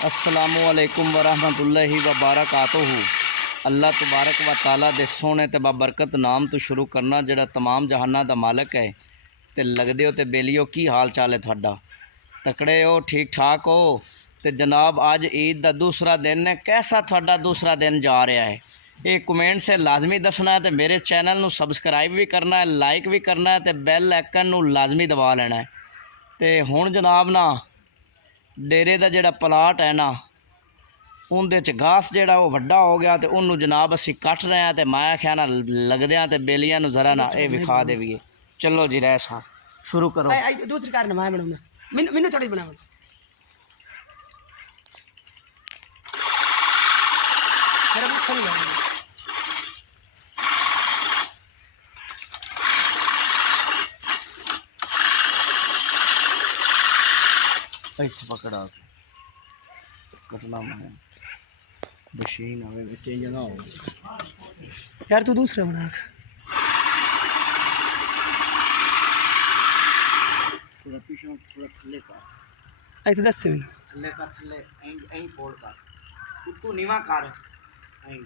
अस्सलामुअलैकुम वरहमतुल्लाहि वबरकातुहू। अल्लाह तबारक व ताला दे सोहने ते बाबरकत नाम तो शुरू करना जिहड़ा तमाम जहाना दा मालिक है। ते लगदे हो ते बेलियो की हाल चाल है तुहाडा? तकड़े हो, ठीक ठाक हो? ते जनाब अज ईद दा दूसरा दिन है, कैसा तुहाडा दूसरा दिन जा रहा है? ये कमेंट से लाजमी दसना है। तो मेरे चैनल नू सबसक्राइब भी करना है, लाइक भी करना है, तो बैल आइकन नू लाजमी दबा लेना है। तो हुण जनाब ना डेरे का जोड़ा प्लाट है ना, उनदे च घास जोड़ा वो वड्डा हो गया, तो उन्होंने जनाब असी कट रहे हैं। तो मैं आख्या ना लगद्या तो बेलियां नू जरा ना ये विखा देवीए। चलो जी रह सा शुरू करो। दूसरी कार मैं बनाऊंगा, मैनू थोड़ी बनाओ। पकड़ा कटना मैं मशीन आवे चेंज ना हो यार, तू दूसरा बना। थोड़ा पीछे थोड़ा थल्ले कर, आई तो 10 मिनट थल्ले कर, थल्ले ऐं फोल्ड कर, तू नीवा कर ऐं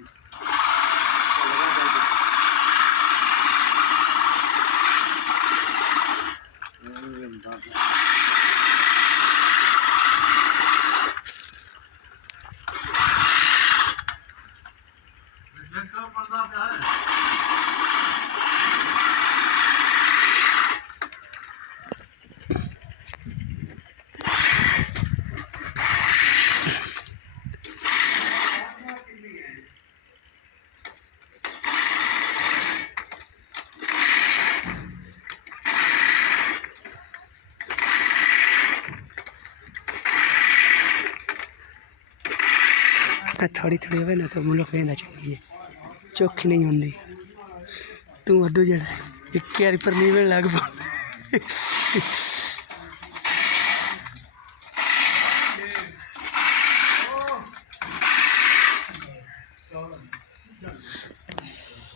थोड़ी थोड़ी हो ना तो मुल्क कहना चाहिए चौखी नहीं होंगी। तू अड्डू जड़ा एक क्यारी पर नीवे लग पा।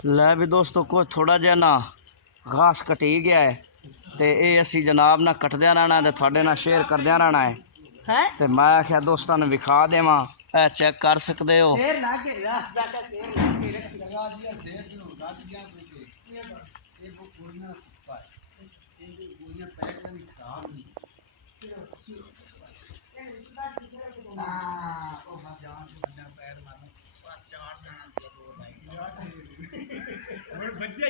लै भी दोस्तों को थोड़ा जहा ना घास कटी गया है, तो ये असी जनाब ना कटद्या रहना है, थोड़े ना शेयर करद्या रहना है। तो मैं आख्या दोस्तों ने विखा देवां, चेक कर सकते हो। बच्चे